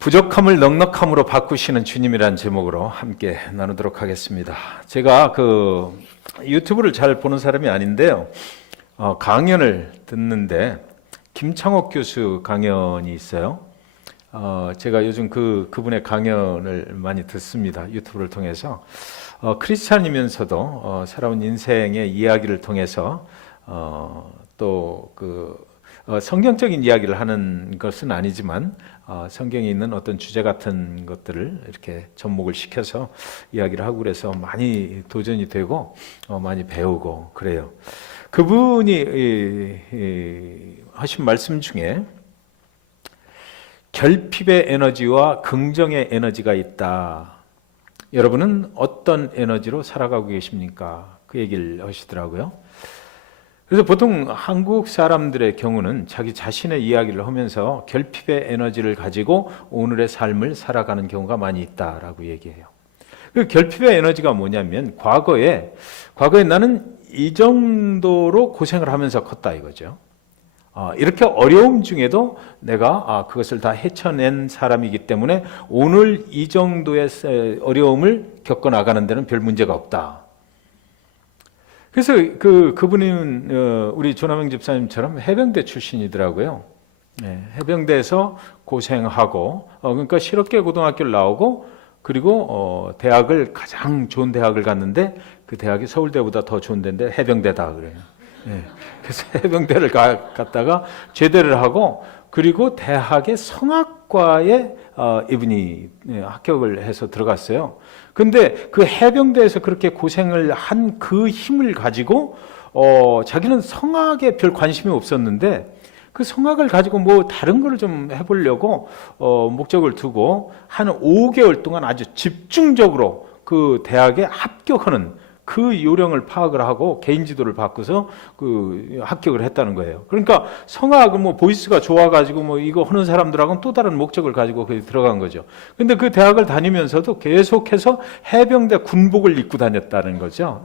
부족함을 넉넉함으로 바꾸시는 주님이라는 제목으로 함께 나누도록 하겠습니다. 제가 유튜브를 잘 보는 사람이 아닌데요. 강연을 듣는데 김창옥 교수 강연이 있어요. 제가 요즘 그분의 강연을 많이 듣습니다. 유튜브를 통해서. 크리스찬이면서도 살아온 인생의 이야기를 통해서 성경적인 이야기를 하는 것은 아니지만 성경에 있는 어떤 주제 같은 것들을 이렇게 접목을 시켜서 이야기를 하고 그래서 많이 도전이 되고 많이 배우고 그래요. 그분이 하신 말씀 중에 결핍의 에너지와 긍정의 에너지가 있다. 여러분은 어떤 에너지로 살아가고 계십니까? 그 얘기를 하시더라고요. 그래서 보통 한국 사람들의 경우는 자기 자신의 이야기를 하면서 결핍의 에너지를 가지고 오늘의 삶을 살아가는 경우가 많이 있다라고 얘기해요. 그 결핍의 에너지가 뭐냐면 과거에 나는 이 정도로 고생을 하면서 컸다 이거죠. 이렇게 어려움 중에도 내가 그것을 다 헤쳐낸 사람이기 때문에 오늘 이 정도의 어려움을 겪어나가는 데는 별 문제가 없다. 그래서 그분은 우리 조남영 집사님처럼 해병대 출신이더라고요. 해병대에서 고생하고 그러니까 실업계 고등학교를 나오고 그리고 대학을 가장 좋은 대학을 갔는데 그 대학이 서울대보다 더 좋은 데인데 해병대다 그래요. 그래서 해병대를 갔다가 제대를 하고 그리고 대학의 성악과에 이분이 합격을 해서 들어갔어요. 근데 그 해병대에서 그렇게 고생을 한 그 힘을 가지고 자기는 성악에 별 관심이 없었는데 그 성악을 가지고 뭐 다른 거를 좀 해보려고 목적을 두고 한 5개월 동안 아주 집중적으로 그 대학에 합격하는 그 요령을 파악을 하고 개인 지도를 바꿔서 합격을 했다는 거예요. 그러니까 성악은 뭐 보이스가 좋아가지고 뭐 이거 하는 사람들하고는 또 다른 목적을 가지고 거기 들어간 거죠. 근데 그 대학을 다니면서도 계속해서 해병대 군복을 입고 다녔다는 거죠.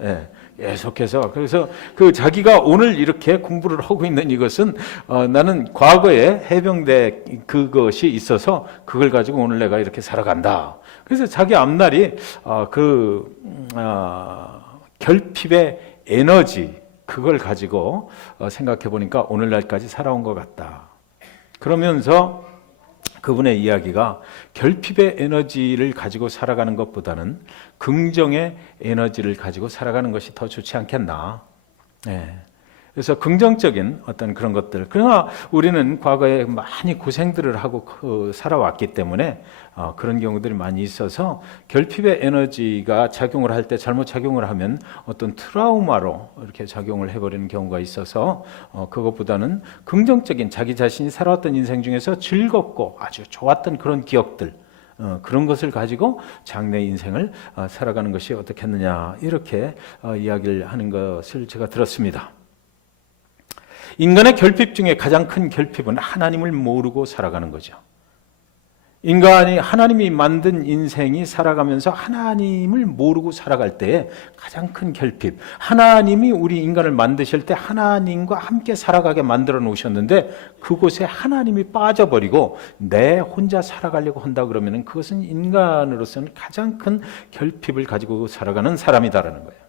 계속해서. 그래서 자기가 오늘 이렇게 공부를 하고 있는 이것은 나는 과거에 해병대 그것이 있어서 그걸 가지고 오늘 내가 이렇게 살아간다. 그래서 자기 앞날이 결핍의 에너지 그걸 가지고 생각해 보니까 오늘날까지 살아온 것 같다. 그러면서 그분의 이야기가 결핍의 에너지를 가지고 살아가는 것보다는 긍정의 에너지를 가지고 살아가는 것이 더 좋지 않겠나. 그래서 긍정적인 어떤 그런 것들. 그러나 우리는 과거에 많이 고생들을 하고 살아왔기 때문에 그런 경우들이 많이 있어서 결핍의 에너지가 작용을 할 때 잘못 작용을 하면 어떤 트라우마로 이렇게 작용을 해버리는 경우가 있어서 그것보다는 긍정적인 자기 자신이 살아왔던 인생 중에서 즐겁고 아주 좋았던 그런 기억들 그런 것을 가지고 장래 인생을 살아가는 것이 어떻겠느냐 이렇게 이야기를 하는 것을 제가 들었습니다. 인간의 결핍 중에 가장 큰 결핍은 하나님을 모르고 살아가는 거죠. 인간이 하나님이 만든 인생이 살아가면서 하나님을 모르고 살아갈 때에 가장 큰 결핍. 하나님이 우리 인간을 만드실 때 하나님과 함께 살아가게 만들어 놓으셨는데 그곳에 하나님이 빠져버리고 내 혼자 살아가려고 한다 그러면 그것은 인간으로서는 가장 큰 결핍을 가지고 살아가는 사람이다라는 거예요.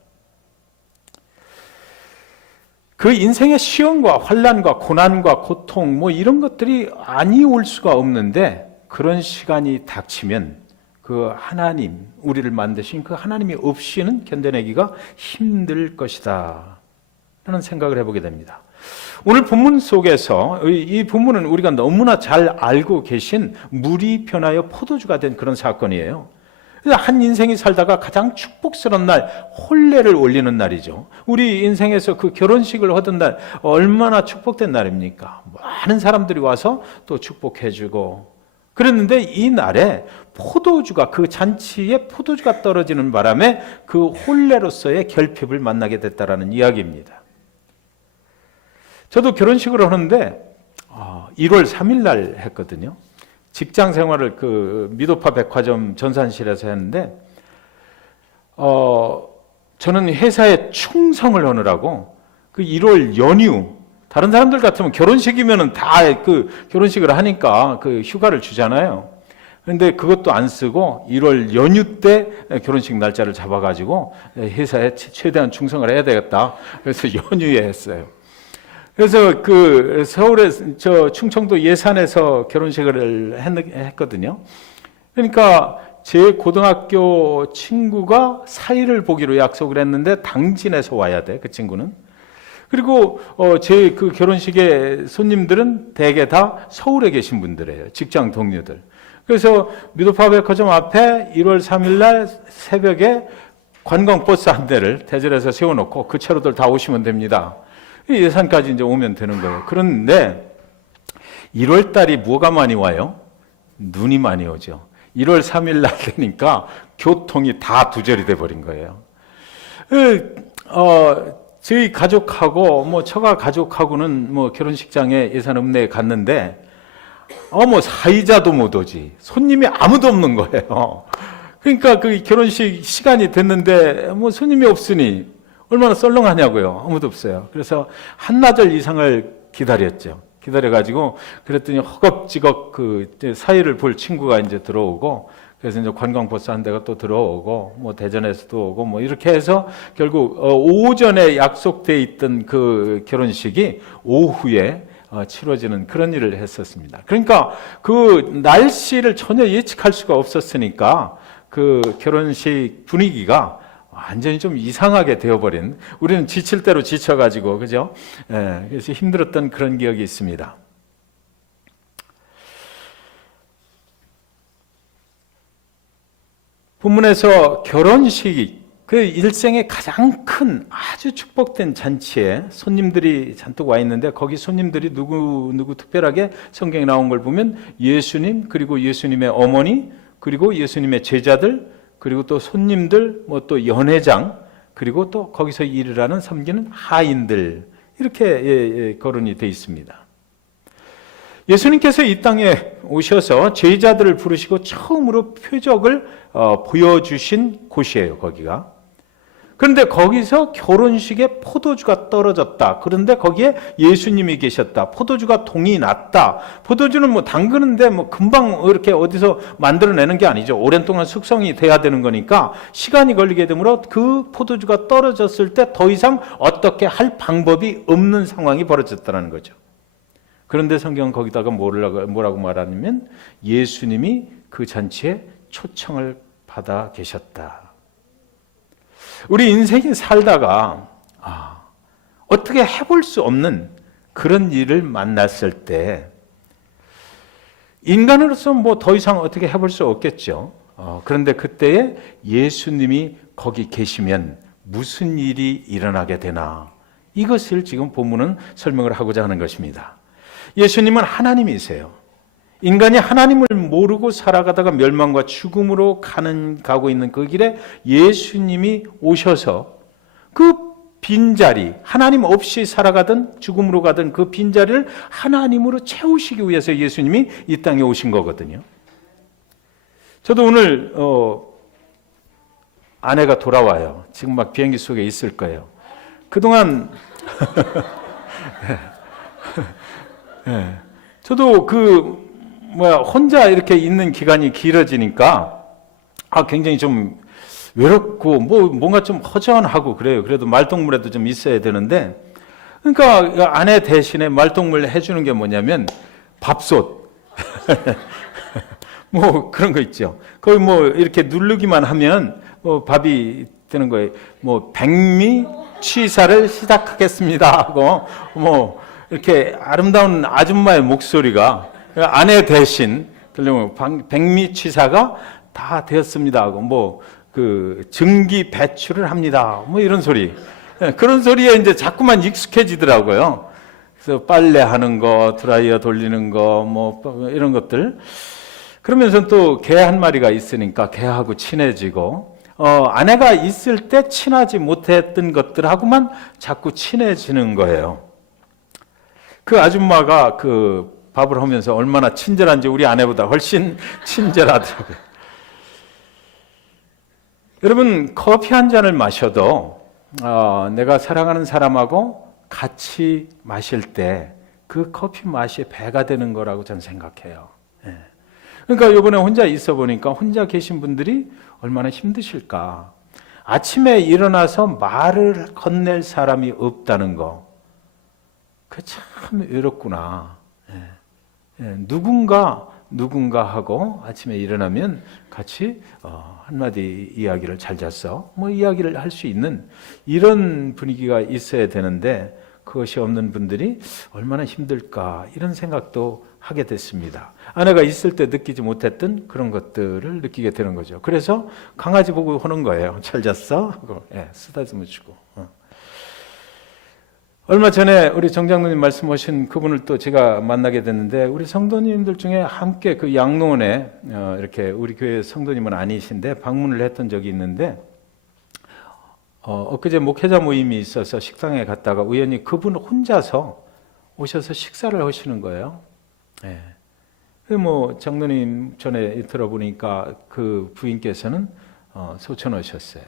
그 인생의 시험과 환난과 고난과 고통 뭐 이런 것들이 아니 올 수가 없는데 그런 시간이 닥치면 그 하나님 우리를 만드신 그 하나님이 없이는 견뎌내기가 힘들 것이다 라는 생각을 해보게 됩니다. 오늘 본문 속에서 이 본문은 우리가 너무나 잘 알고 계신 물이 변하여 포도주가 된 그런 사건이에요. 한 인생이 살다가 가장 축복스러운 날, 혼례를 올리는 날이죠. 우리 인생에서 그 결혼식을 하던 날 얼마나 축복된 날입니까? 많은 사람들이 와서 또 축복해주고 그랬는데 이 날에 포도주가 그 잔치에 포도주가 떨어지는 바람에 그 혼례로서의 결핍을 만나게 됐다라는 이야기입니다. 저도 결혼식을 하는데 1월 3일 날 했거든요. 직장 생활을 미도파 백화점 전산실에서 했는데 저는 회사에 충성을 하느라고 1월 연휴 다른 사람들 같으면 결혼식이면은 다 결혼식을 하니까 휴가를 주잖아요. 그런데 그것도 안 쓰고 1월 연휴 때 결혼식 날짜를 잡아가지고 회사에 최대한 충성을 해야 되겠다. 그래서 연휴에 했어요. 그래서 그 서울에 저 충청도 예산에서 결혼식을 했거든요. 그러니까 제 고등학교 친구가 사이를 보기로 약속을 했는데 당진에서 와야 돼, 그 친구는. 그리고 제 그 결혼식의 손님들은 대개 다 서울에 계신 분들이에요. 직장 동료들. 그래서 미도파 백화점 앞에 1월 3일 날 새벽에 관광버스 한 대를 대절해서 세워놓고 그 차로들 다 오시면 됩니다. 예산까지 이제 오면 되는 거예요. 그런데 1월 달이 뭐가 많이 와요? 눈이 많이 오죠. 1월 3일 날 되니까 교통이 다 두절이 돼 버린 거예요. 저희 가족하고 뭐 처가 가족하고는 뭐 결혼식장에 예산 읍내에 갔는데 뭐 사이자도 못 오지. 손님이 아무도 없는 거예요. 그러니까 그 결혼식 시간이 됐는데 뭐 손님이 없으니 얼마나 썰렁하냐고요. 아무도 없어요. 그래서 한나절 이상을 기다렸죠. 기다려가지고 그랬더니 허겁지겁 그 사이를 볼 친구가 이제 들어오고, 그래서 이제 관광버스 한 대가 또 들어오고, 뭐 대전에서도 오고, 뭐 이렇게 해서 결국 오전에 약속돼 있던 그 결혼식이 오후에 치러지는 그런 일을 했었습니다. 그러니까 그 날씨를 전혀 예측할 수가 없었으니까 그 결혼식 분위기가 완전히 좀 이상하게 되어버린, 우리는 지칠 대로 지쳐가지고, 그죠? 그래서 힘들었던 그런 기억이 있습니다. 본문에서 결혼식이 그 일생의 가장 큰 아주 축복된 잔치에 손님들이 잔뜩 와 있는데, 거기 손님들이 누구 특별하게 성경에 나온 걸 보면 예수님, 그리고 예수님의 어머니, 그리고 예수님의 제자들, 그리고 또 손님들, 뭐 또 연회장, 그리고 또 거기서 일을 하는 섬기는 하인들, 이렇게 거론이 되어 있습니다. 예수님께서 이 땅에 오셔서 제자들을 부르시고 처음으로 표적을 보여주신 곳이에요, 거기가. 그런데 거기서 결혼식에 포도주가 떨어졌다. 그런데 거기에 예수님이 계셨다. 포도주가 동이 났다. 포도주는 뭐 담그는데 뭐 금방 이렇게 어디서 만들어내는 게 아니죠. 오랜 동안 숙성이 돼야 되는 거니까 시간이 걸리게 되므로 그 포도주가 떨어졌을 때 더 이상 어떻게 할 방법이 없는 상황이 벌어졌다는 거죠. 그런데 성경은 거기다가 뭐라고 말하냐면 예수님이 그 잔치에 초청을 받아 계셨다. 우리 인생이 살다가 어떻게 해볼 수 없는 그런 일을 만났을 때 인간으로서 뭐 더 이상 어떻게 해볼 수 없겠죠. 그런데 그때에 예수님이 거기 계시면 무슨 일이 일어나게 되나, 이것을 지금 본문은 설명을 하고자 하는 것입니다. 예수님은 하나님이세요. 인간이 하나님을 모르고 살아가다가 멸망과 죽음으로 가고 있는 그 길에 예수님이 오셔서 그 빈자리, 하나님 없이 살아가던 죽음으로 가던 그 빈자리를 하나님으로 채우시기 위해서 예수님이 이 땅에 오신 거거든요. 저도 오늘 아내가 돌아와요. 지금 막 비행기 속에 있을 거예요. 그동안 저도 혼자 이렇게 있는 기간이 길어지니까 굉장히 좀 외롭고 뭔가 좀 허전하고 그래요. 그래도 말동무라도 좀 있어야 되는데, 그러니까 아내 대신에 말동무를 해주는 게 뭐냐면 밥솥 뭐 그런 거 있죠. 거기 뭐 이렇게 누르기만 하면 밥이 되는 거예요. 뭐 백미 취사를 시작하겠습니다 하고 뭐 이렇게 아름다운 아줌마의 목소리가 아내 대신 들려면 백미취사가 다 되었습니다 하고 뭐 그 증기 배출을 합니다 뭐 이런 소리, 그런 소리에 이제 자꾸만 익숙해지더라고요. 그래서 빨래하는 거, 드라이어 돌리는 거 뭐 이런 것들. 그러면서 또 개 한 마리가 있으니까 개하고 친해지고, 아내가 있을 때 친하지 못했던 것들하고만 자꾸 친해지는 거예요. 그 아줌마가 그 밥을 하면서 얼마나 친절한지 우리 아내보다 훨씬 친절하더라고요. 여러분, 커피 한 잔을 마셔도 내가 사랑하는 사람하고 같이 마실 때 그 커피 맛이 배가 되는 거라고 저는 생각해요. 그러니까 이번에 혼자 있어 보니까 혼자 계신 분들이 얼마나 힘드실까. 아침에 일어나서 말을 건넬 사람이 없다는 거. 그 참 외롭구나. 누군가 하고 아침에 일어나면 같이 한마디 이야기를 잘 잤어? 뭐 이야기를 할 수 있는 이런 분위기가 있어야 되는데 그것이 없는 분들이 얼마나 힘들까 이런 생각도 하게 됐습니다. 아내가 있을 때 느끼지 못했던 그런 것들을 느끼게 되는 거죠. 그래서 강아지 보고 하는 거예요. 잘 잤어? 하고 쓰다듬어 주고. 얼마 전에 우리 정장로님 말씀하신 그분을 또 제가 만나게 됐는데 우리 성도님들 중에 함께 그 양로원에 이렇게 우리 교회 성도님은 아니신데 방문을 했던 적이 있는데 엊그제 목회자 모임이 있어서 식당에 갔다가 우연히 그분 혼자서 오셔서 식사를 하시는 거예요. 뭐 장로님 전에 들어보니까 그 부인께서는 소천하셨어요.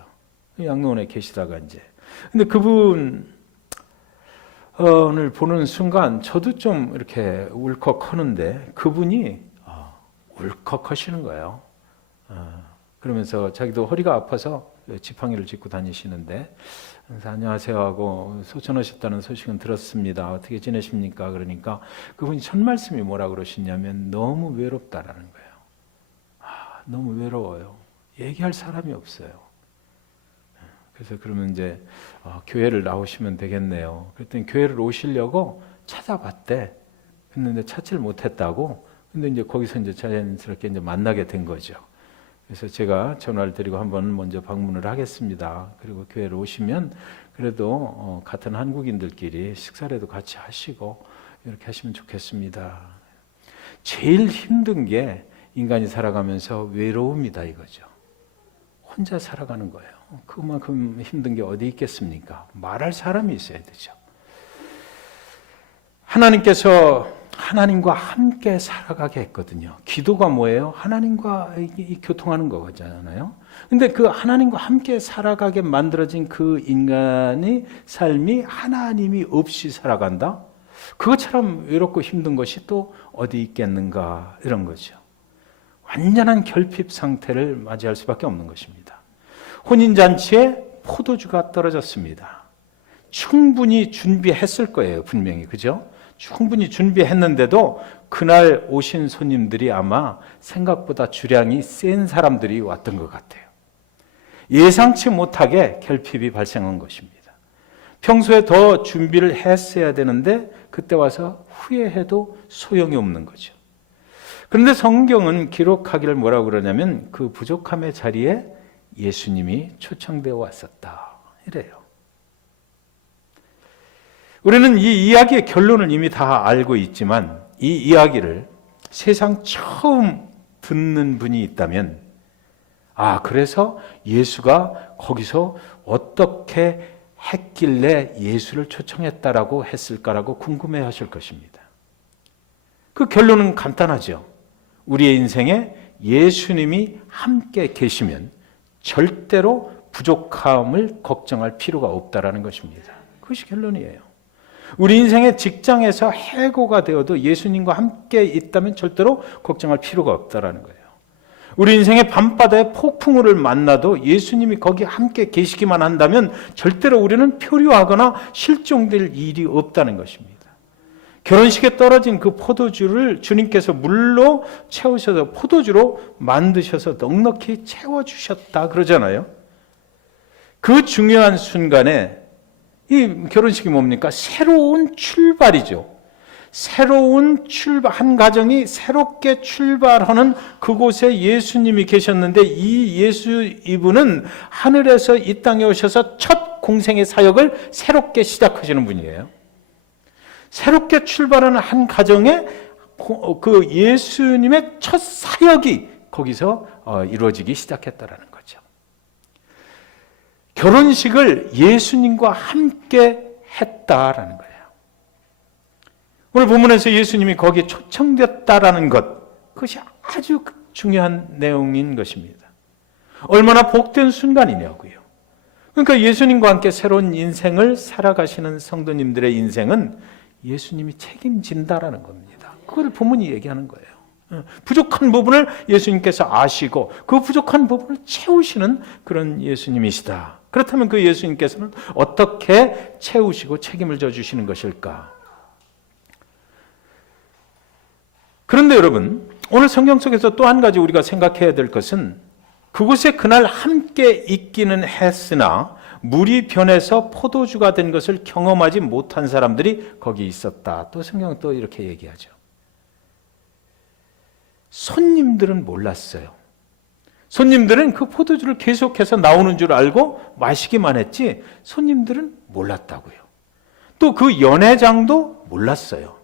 양로원에 계시다가 이제 근데 그분 을 보는 순간 저도 좀 이렇게 울컥하는데 그분이 울컥하시는 거예요. 그러면서 자기도 허리가 아파서 지팡이를 짚고 다니시는데 그래서 안녕하세요 하고 소천하셨다는 소식은 들었습니다. 어떻게 지내십니까? 그러니까 그분이 첫 말씀이 뭐라 그러시냐면 너무 외롭다라는 거예요. 너무 외로워요. 얘기할 사람이 없어요. 그래서 그러면 이제 교회를 나오시면 되겠네요. 그랬더니 교회를 오시려고 찾아봤대. 근데 찾지를 못했다고. 근데 이제 거기서 이제 자연스럽게 이제 만나게 된 거죠. 그래서 제가 전화를 드리고 한번 먼저 방문을 하겠습니다. 그리고 교회를 오시면 그래도 같은 한국인들끼리 식사라도 같이 하시고 이렇게 하시면 좋겠습니다. 제일 힘든 게 인간이 살아가면서 외로움이다 이거죠. 혼자 살아가는 거예요. 그만큼 힘든 게 어디 있겠습니까? 말할 사람이 있어야 되죠. 하나님께서 하나님과 함께 살아가게 했거든요. 기도가 뭐예요? 하나님과 교통하는 거잖아요. 근데 그 하나님과 함께 살아가게 만들어진 그 인간의 삶이 하나님이 없이 살아간다? 그것처럼 외롭고 힘든 것이 또 어디 있겠는가 이런 거죠. 완전한 결핍 상태를 맞이할 수밖에 없는 것입니다. 혼인잔치에 포도주가 떨어졌습니다. 충분히 준비했을 거예요. 분명히. 그죠? 충분히 준비했는데도 그날 오신 손님들이 아마 생각보다 주량이 센 사람들이 왔던 것 같아요. 예상치 못하게 결핍이 발생한 것입니다. 평소에 더 준비를 했어야 되는데 그때 와서 후회해도 소용이 없는 거죠. 그런데 성경은 기록하기를 뭐라고 그러냐면 그 부족함의 자리에 예수님이 초청되어 왔었다. 이래요. 우리는 이 이야기의 결론을 이미 다 알고 있지만 이 이야기를 세상 처음 듣는 분이 있다면 그래서 예수가 거기서 어떻게 했길래 예수를 초청했다라고 했을까라고 궁금해 하실 것입니다. 그 결론은 간단하죠. 우리의 인생에 예수님이 함께 계시면 절대로 부족함을 걱정할 필요가 없다라는 것입니다. 그것이 결론이에요. 우리 인생의 직장에서 해고가 되어도 예수님과 함께 있다면 절대로 걱정할 필요가 없다라는 거예요. 우리 인생의 밤바다에 폭풍우를 만나도 예수님이 거기 함께 계시기만 한다면 절대로 우리는 표류하거나 실종될 일이 없다는 것입니다. 결혼식에 떨어진 그 포도주를 주님께서 물로 채우셔서 포도주로 만드셔서 넉넉히 채워주셨다 그러잖아요. 그 중요한 순간에 이 결혼식이 뭡니까? 새로운 출발이죠. 새로운 출발, 한 가정이 새롭게 출발하는 그곳에 예수님이 계셨는데 이 예수 이분은 하늘에서 이 땅에 오셔서 첫 공생의 사역을 새롭게 시작하시는 분이에요. 새롭게 출발하는 한 가정에 그 예수님의 첫 사역이 거기서 이루어지기 시작했다라는 거죠. 결혼식을 예수님과 함께 했다라는 거예요. 오늘 본문에서 예수님이 거기에 초청됐다라는 것, 그것이 아주 중요한 내용인 것입니다. 얼마나 복된 순간이냐고요. 그러니까 예수님과 함께 새로운 인생을 살아가시는 성도님들의 인생은 예수님이 책임진다라는 겁니다. 그걸 본문이 얘기하는 거예요. 부족한 부분을 예수님께서 아시고 그 부족한 부분을 채우시는 그런 예수님이시다. 그렇다면 그 예수님께서는 어떻게 채우시고 책임을 져주시는 것일까? 그런데 여러분, 오늘 성경 속에서 또 한 가지 우리가 생각해야 될 것은 그곳에 그날 함께 있기는 했으나 물이 변해서 포도주가 된 것을 경험하지 못한 사람들이 거기 있었다. 또 성경은 또 이렇게 얘기하죠. 손님들은 몰랐어요. 손님들은 그 포도주를 계속해서 나오는 줄 알고 마시기만 했지 손님들은 몰랐다고요. 또 그 연회장도 몰랐어요.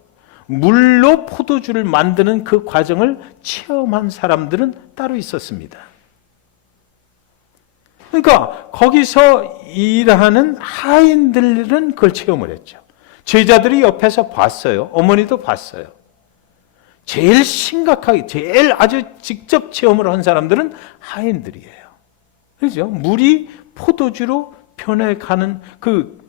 물로 포도주를 만드는 그 과정을 체험한 사람들은 따로 있었습니다. 그러니까 거기서 일하는 하인들은 그걸 체험을 했죠. 제자들이 옆에서 봤어요. 어머니도 봤어요. 제일 심각하게, 제일 아주 직접 체험을 한 사람들은 하인들이에요. 그렇죠? 물이 포도주로 변해가는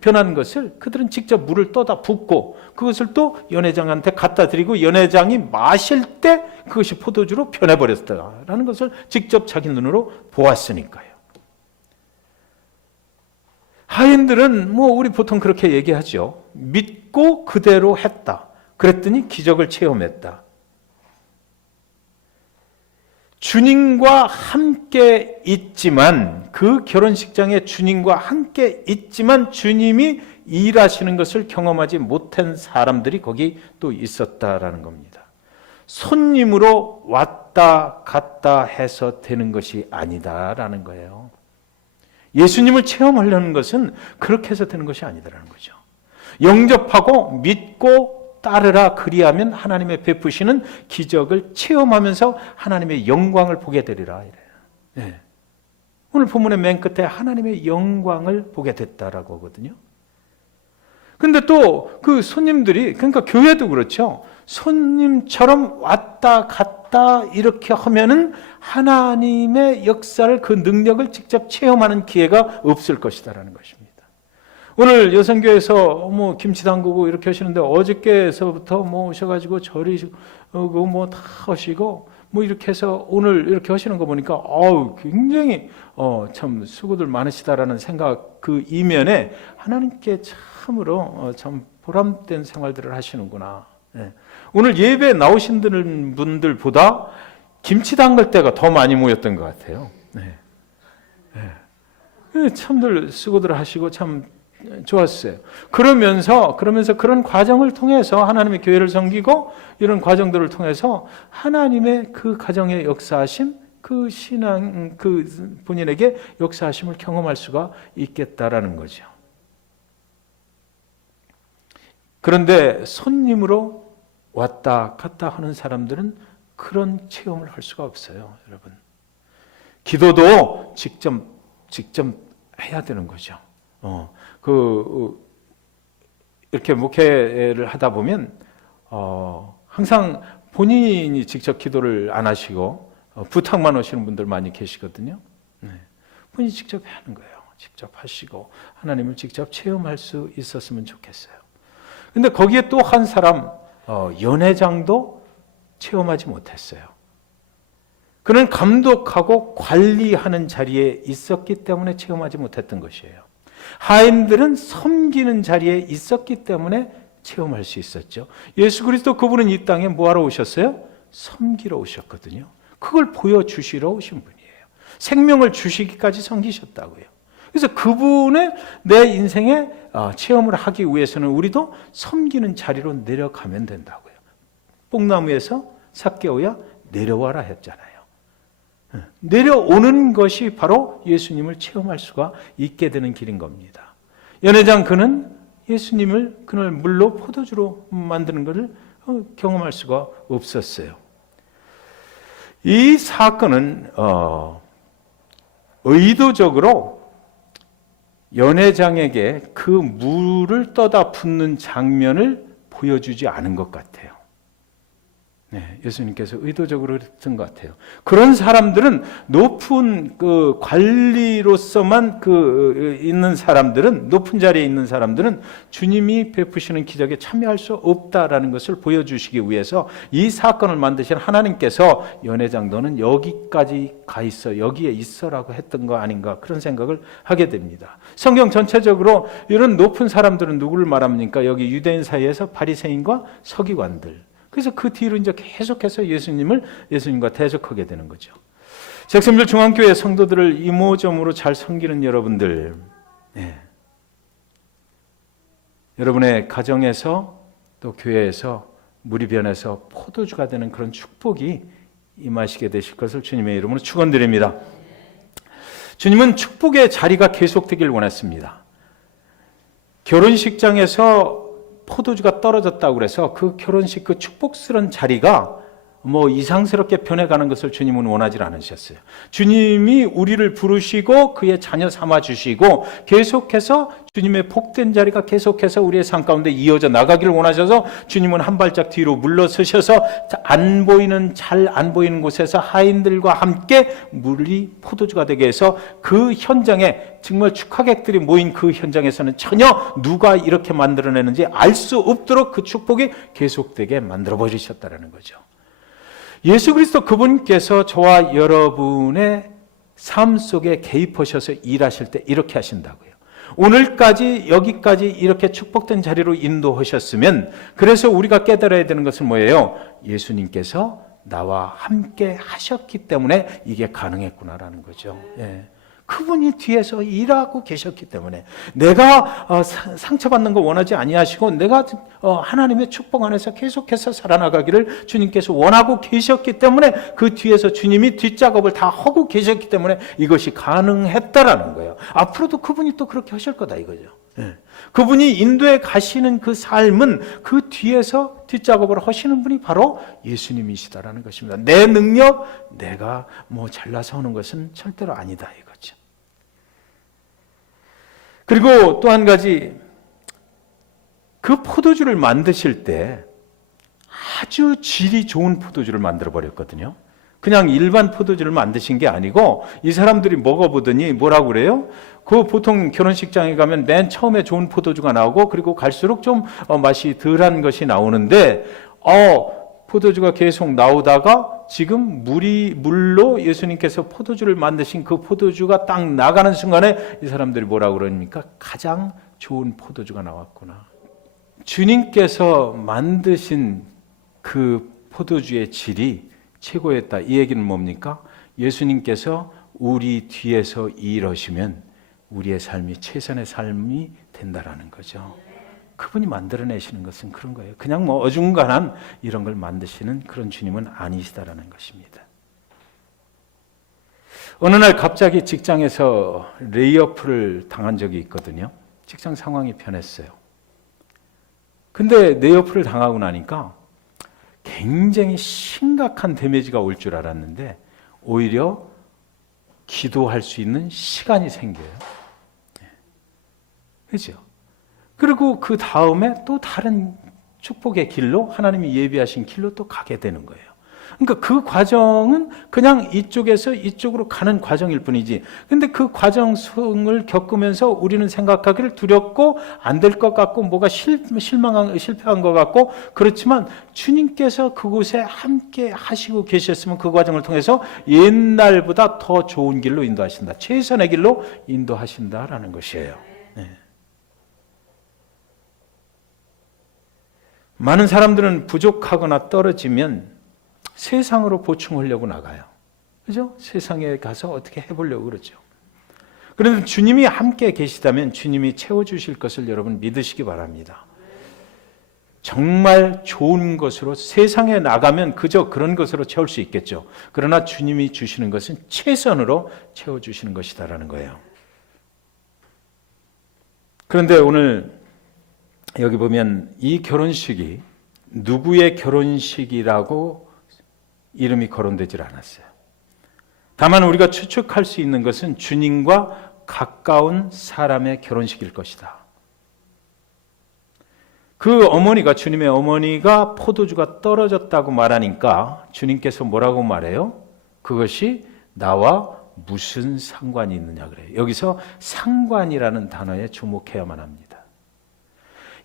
변한 것을 그들은 직접 물을 떠다 붓고 그것을 또 연회장한테 갖다 드리고 연회장이 마실 때 그것이 포도주로 변해버렸다라는 것을 직접 자기 눈으로 보았으니까요. 하인들은 우리 보통 그렇게 얘기하죠. 믿고 그대로 했다. 그랬더니 기적을 체험했다. 주님과 함께 있지만 그 결혼식장에 주님과 함께 있지만 주님이 일하시는 것을 경험하지 못한 사람들이 거기 또 있었다라는 겁니다. 손님으로 왔다 갔다 해서 되는 것이 아니다라는 거예요. 예수님을 체험하려는 것은 그렇게 해서 되는 것이 아니다라는 거죠. 영접하고 믿고 따르라 그리하면 하나님의 베푸시는 기적을 체험하면서 하나님의 영광을 보게 되리라 이래요. 네. 오늘 본문의 맨 끝에 하나님의 영광을 보게 됐다라고 하거든요. 근데 또 그 손님들이, 그러니까 교회도 그렇죠. 손님처럼 왔다 갔다 이렇게 하면은 하나님의 역사를, 그 능력을 직접 체험하는 기회가 없을 것이다라는 것입니다. 오늘 여성교회에서 김치 담그고 이렇게 하시는데 어저께서부터 오셔가지고 절이고 다 하시고 이렇게 해서 오늘 이렇게 하시는 거 보니까 굉장히 참 수고들 많으시다라는 생각, 그 이면에 하나님께 참으로 참 보람된 생활들을 하시는구나. 네. 오늘 예배에 나오신 분들보다 김치 담글 때가 더 많이 모였던 것 같아요. 네. 네. 참들 수고들 하시고 참 좋았어요. 그러면서 그런 과정을 통해서 하나님의 교회를 섬기고 이런 과정들을 통해서 하나님의 그 가정의 역사하심, 그 신앙, 그 본인에게 역사하심을 경험할 수가 있겠다라는 거죠. 그런데 손님으로 왔다 갔다 하는 사람들은 그런 체험을 할 수가 없어요, 여러분. 기도도 직접 해야 되는 거죠. 이렇게 목회를 하다 보면, 항상 본인이 직접 기도를 안 하시고, 부탁만 하시는 분들 많이 계시거든요. 네. 본인이 직접 하는 거예요. 직접 하시고, 하나님을 직접 체험할 수 있었으면 좋겠어요. 근데 거기에 또 한 사람, 연회장도 체험하지 못했어요. 그는 감독하고 관리하는 자리에 있었기 때문에 체험하지 못했던 것이에요. 하인들은 섬기는 자리에 있었기 때문에 체험할 수 있었죠. 예수 그리스도 그분은 이 땅에 뭐하러 오셨어요? 섬기러 오셨거든요. 그걸 보여주시러 오신 분이에요. 생명을 주시기까지 섬기셨다고요. 그래서 그분의 내 인생에 체험을 하기 위해서는 우리도 섬기는 자리로 내려가면 된다고요. 뽕나무에서 삭개오야 내려와라 했잖아요. 내려오는 것이 바로 예수님을 체험할 수가 있게 되는 길인 겁니다. 연회장 그는 예수님을 그날 물로 포도주로 만드는 것을 경험할 수가 없었어요. 이 사건은 의도적으로 연회장에게 그 물을 떠다 붓는 장면을 보여주지 않은 것 같아요. 네, 예수님께서 의도적으로 그랬던 것 같아요. 그런 사람들은 높은 그 관리로서만 있는 사람들은, 높은 자리에 있는 사람들은 주님이 베푸시는 기적에 참여할 수 없다라는 것을 보여주시기 위해서 이 사건을 만드신 하나님께서 연회장 너는 여기까지 가 있어, 여기에 있어라고 했던 거 아닌가, 그런 생각을 하게 됩니다. 성경 전체적으로 이런 높은 사람들은 누구를 말합니까? 여기 유대인 사이에서 바리새인과 서기관들. 그래서 그 뒤로 이제 계속해서 예수님과 대적하게 되는 거죠. 잭슨빌 중앙교회 성도들을 이모저모로 잘 섬기는 여러분들, 네. 여러분의 가정에서 또 교회에서 물이 변해서 포도주가 되는 그런 축복이 임하시게 되실 것을 주님의 이름으로 축원드립니다. 주님은 축복의 자리가 계속되길 원했습니다. 결혼식장에서 포도주가 떨어졌다고 그래서 그 결혼식 그 축복스러운 자리가 뭐 이상스럽게 변해가는 것을 주님은 원하지 않으셨어요. 주님이 우리를 부르시고 그의 자녀 삼아 주시고 계속해서 주님의 복된 자리가 계속해서 우리의 삶 가운데 이어져 나가기를 원하셔서 주님은 한 발짝 뒤로 물러서셔서 잘 안 보이는 곳에서 하인들과 함께 물이 포도주가 되게 해서 그 현장에 정말 축하객들이 모인 그 현장에서는 전혀 누가 이렇게 만들어내는지 알 수 없도록 그 축복이 계속되게 만들어 버리셨다는 거죠. 예수 그리스도 그분께서 저와 여러분의 삶 속에 개입하셔서 일하실 때 이렇게 하신다고요. 오늘까지 여기까지 이렇게 축복된 자리로 인도하셨으면, 그래서 우리가 깨달아야 되는 것은 뭐예요? 예수님께서 나와 함께 하셨기 때문에 이게 가능했구나라는 거죠. 예. 그분이 뒤에서 일하고 계셨기 때문에 내가 상처받는 거 원하지 아니하시고 내가 하나님의 축복 안에서 계속해서 살아나가기를 주님께서 원하고 계셨기 때문에 그 뒤에서 주님이 뒷작업을 다 하고 계셨기 때문에 이것이 가능했다라는 거예요. 앞으로도 그분이 또 그렇게 하실 거다 이거죠. 예. 그분이 인도에 가시는 그 삶은 그 뒤에서 뒷작업을 하시는 분이 바로 예수님이시다라는 것입니다. 내 능력, 내가 뭐 잘나서 하는 것은 절대로 아니다 이거죠. 그리고 또 한 가지, 그 포도주를 만드실 때 아주 질이 좋은 포도주를 만들어 버렸거든요. 그냥 일반 포도주를 만드신 게 아니고 이 사람들이 먹어보더니 뭐라고 그래요? 그 보통 결혼식장에 가면 맨 처음에 좋은 포도주가 나오고 그리고 갈수록 좀 맛이 덜한 것이 나오는데 포도주가 계속 나오다가 지금 물로 예수님께서 포도주를 만드신 그 포도주가 딱 나가는 순간에 이 사람들이 뭐라고 그러니까 가장 좋은 포도주가 나왔구나. 주님께서 만드신 그 포도주의 질이 최고였다. 이 얘기는 뭡니까? 예수님께서 우리 뒤에서 일하시면 우리의 삶이 최선의 삶이 된다라는 거죠. 그분이 만들어내시는 것은 그런 거예요. 그냥 뭐 어중간한 이런 걸 만드시는 그런 주님은 아니시다라는 것입니다. 어느 날 갑자기 직장에서 레이오프를 당한 적이 있거든요. 직장 상황이 변했어요. 근데 레이오프를 당하고 나니까 굉장히 심각한 데미지가 올 줄 알았는데 오히려 기도할 수 있는 시간이 생겨요. 그렇죠? 그리고 그 다음에 또 다른 축복의 길로, 하나님이 예비하신 길로 또 가게 되는 거예요. 그러니까 그 과정은 그냥 이쪽에서 이쪽으로 가는 과정일 뿐이지. 근데 그 과정을 겪으면서 우리는 생각하기를 두렵고 안 될 것 같고 뭐가 실패한 것 같고 그렇지만 주님께서 그곳에 함께 하시고 계셨으면 그 과정을 통해서 옛날보다 더 좋은 길로 인도하신다. 최선의 길로 인도하신다라는 것이에요. 네. 많은 사람들은 부족하거나 떨어지면 세상으로 보충하려고 나가요. 그죠? 세상에 가서 어떻게 해보려고 그러죠. 그런데 주님이 함께 계시다면 주님이 채워주실 것을 여러분 믿으시기 바랍니다. 정말 좋은 것으로 세상에 나가면 그저 그런 것으로 채울 수 있겠죠. 그러나 주님이 주시는 것은 최선으로 채워주시는 것이다라는 거예요. 그런데 오늘 여기 보면 이 결혼식이 누구의 결혼식이라고 이름이 거론되질 않았어요. 다만 우리가 추측할 수 있는 것은 주님과 가까운 사람의 결혼식일 것이다. 그 어머니가, 주님의 어머니가 포도주가 떨어졌다고 말하니까 주님께서 뭐라고 말해요? 그것이 나와 무슨 상관이 있느냐 그래요. 여기서 상관이라는 단어에 주목해야만 합니다.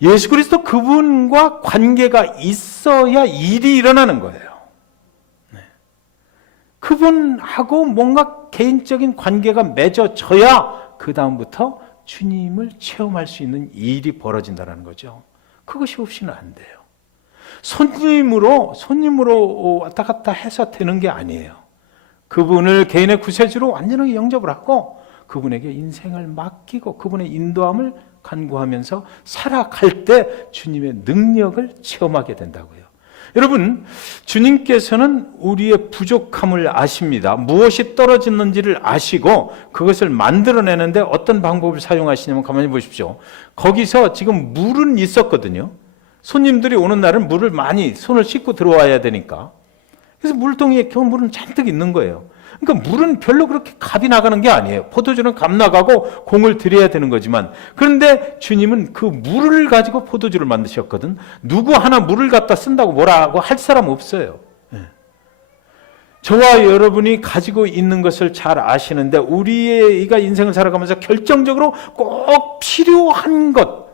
예수 그리스도 그분과 관계가 있어야 일이 일어나는 거예요. 그분하고 뭔가 개인적인 관계가 맺어져야 그 다음부터 주님을 체험할 수 있는 일이 벌어진다는 거죠. 그것이 없이는 안 돼요. 손님으로 왔다 갔다 해서 되는 게 아니에요. 그분을 개인의 구세주로 완전하게 영접을 하고 그분에게 인생을 맡기고 그분의 인도함을 간구하면서 살아갈 때 주님의 능력을 체험하게 된다고요. 여러분, 주님께서는 우리의 부족함을 아십니다. 무엇이 떨어졌는지를 아시고 그것을 만들어내는데 어떤 방법을 사용하시냐면 가만히 보십시오. 거기서 지금 물은 있었거든요. 손님들이 오는 날은 물을 많이 손을 씻고 들어와야 되니까. 그래서 물통에 물은 잔뜩 있는 거예요. 그러니까 물은 별로 그렇게 값이 나가는 게 아니에요. 포도주는 값 나가고 공을 들여야 되는 거지만, 그런데 주님은 그 물을 가지고 포도주를 만드셨거든. 누구 하나 물을 갖다 쓴다고 뭐라고 할 사람 없어요. 저와 여러분이 가지고 있는 것을 잘 아시는데 우리가 인생을 살아가면서 결정적으로 꼭 필요한 것,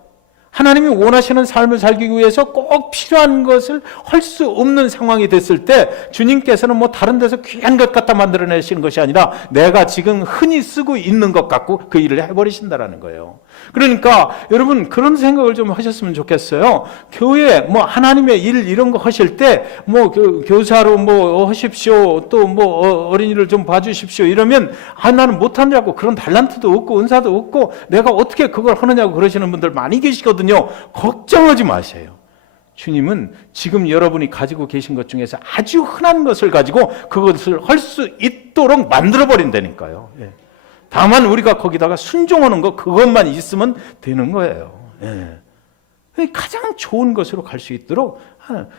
하나님이 원하시는 삶을 살기 위해서 꼭 필요한 것을 할 수 없는 상황이 됐을 때 주님께서는 뭐 다른 데서 귀한 것 갖다 만들어내시는 것이 아니라 내가 지금 흔히 쓰고 있는 것 갖고 그 일을 해버리신다라는 거예요. 그러니까 여러분 그런 생각을 좀 하셨으면 좋겠어요. 교회 뭐 하나님의 일 이런 거 하실 때 뭐 교사로 뭐 하십시오, 또 뭐 어린이를 좀 봐주십시오 이러면 나는 못하냐고, 그런 달란트도 없고 은사도 없고 내가 어떻게 그걸 하느냐고 그러시는 분들 많이 계시거든요. 걱정하지 마세요. 주님은 지금 여러분이 가지고 계신 것 중에서 아주 흔한 것을 가지고 그것을 할 수 있도록 만들어버린다니까요. 다만 우리가 거기다가 순종하는 거, 그것만 있으면 되는 거예요. 가장 좋은 것으로 갈 수 있도록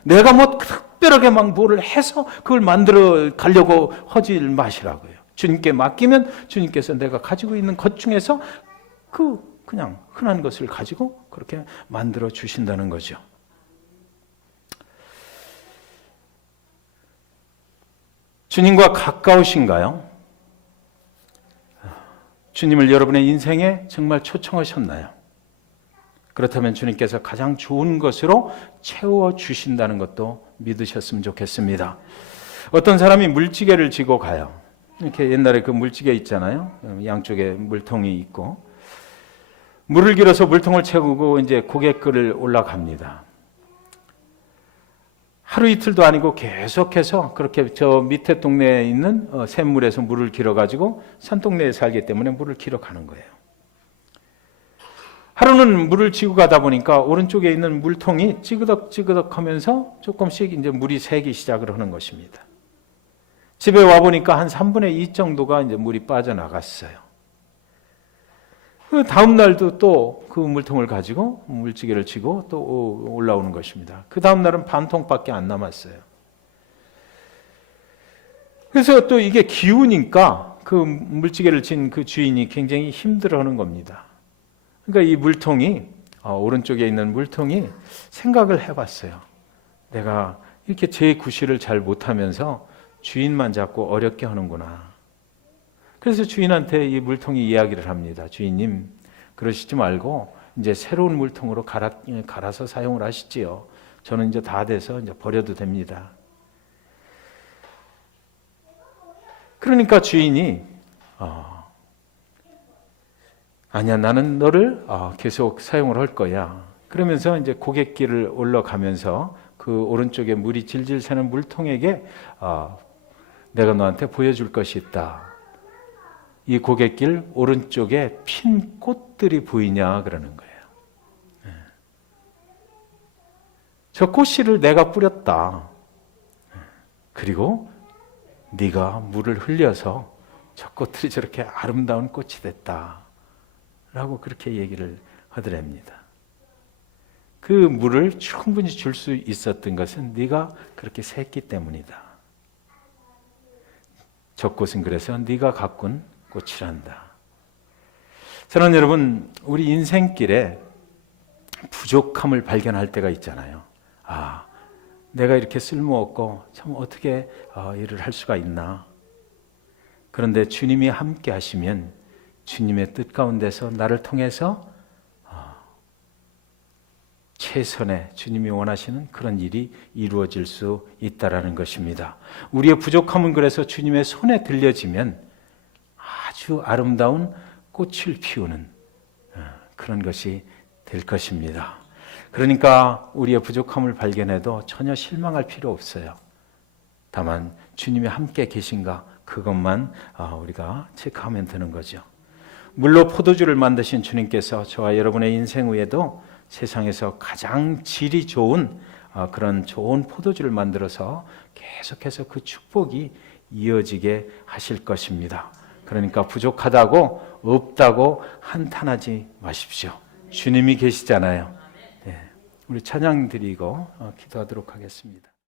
내가 뭐 특별하게 막 뭐를 해서 그걸 만들어 가려고 하지 마시라고요. 주님께 맡기면 주님께서 내가 가지고 있는 것 중에서 그냥 흔한 것을 가지고 그렇게 만들어 주신다는 거죠. 주님과 가까우신가요? 주님을 여러분의 인생에 정말 초청하셨나요? 그렇다면 주님께서 가장 좋은 것으로 채워주신다는 것도 믿으셨으면 좋겠습니다. 어떤 사람이 물지개를 지고 가요. 이렇게 옛날에 그 물지개 있잖아요. 양쪽에 물통이 있고 물을 길어서 물통을 채우고 이제 고갯글을 올라갑니다. 하루 이틀도 아니고 계속해서 그렇게 저 밑에 동네에 있는 샘물에서 물을 길어가지고 산동네에 살기 때문에 물을 길어 가는 거예요. 하루는 물을 지고 가다 보니까 오른쪽에 있는 물통이 찌그덕찌그덕 하면서 조금씩 이제 물이 새기 시작을 하는 것입니다. 집에 와 보니까 한 3분의 2 정도가 이제 물이 빠져나갔어요. 그 다음 날도 또 그 물통을 가지고 물지개를 치고 또 올라오는 것입니다. 그 다음 날은 반통밖에 안 남았어요. 그래서 또 이게 기우니까 그 물지개를 친 그 주인이 굉장히 힘들어하는 겁니다. 그러니까 이 물통이 오른쪽에 있는 물통이 생각을 해봤어요. 내가 이렇게 제 구실을 잘 못하면서 주인만 자꾸 어렵게 하는구나. 그래서 주인한테 이 물통이 이야기를 합니다. 주인님, 그러시지 말고 이제 새로운 물통으로 갈아서 사용을 하시지요. 저는 이제 다 돼서 이제 버려도 됩니다. 그러니까 주인이 아니야, 나는 너를 계속 사용을 할 거야. 그러면서 이제 고갯길을 올라가면서 그 오른쪽에 물이 질질 새는 물통에게 내가 너한테 보여줄 것이 있다. 이 고갯길 오른쪽에 핀 꽃들이 보이냐 그러는 거예요. 저 꽃씨를 내가 뿌렸다. 그리고 네가 물을 흘려서 저 꽃들이 저렇게 아름다운 꽃이 됐다. 라고 그렇게 얘기를 하더랍니다. 그 물을 충분히 줄 수 있었던 것은 네가 그렇게 샜기 때문이다. 저 꽃은 그래서 네가 가꾼 꽃이란다. 저는 여러분 우리 인생길에 부족함을 발견할 때가 있잖아요. 내가 이렇게 쓸모없고 참 어떻게 일을 할 수가 있나. 그런데 주님이 함께 하시면 주님의 뜻 가운데서 나를 통해서 최선의 주님이 원하시는 그런 일이 이루어질 수 있다라는 것입니다. 우리의 부족함은 그래서 주님의 손에 들려지면 아주 아름다운 꽃을 피우는 그런 것이 될 것입니다. 그러니까 우리의 부족함을 발견해도 전혀 실망할 필요 없어요. 다만 주님이 함께 계신가 그것만 우리가 체크하면 되는 거죠. 물로 포도주를 만드신 주님께서 저와 여러분의 인생 위에도 세상에서 가장 질이 좋은 그런 좋은 포도주를 만들어서 계속해서 그 축복이 이어지게 하실 것입니다. 그러니까 부족하다고 없다고 한탄하지 마십시오. 주님이 계시잖아요. 네, 우리 찬양 드리고 기도하도록 하겠습니다.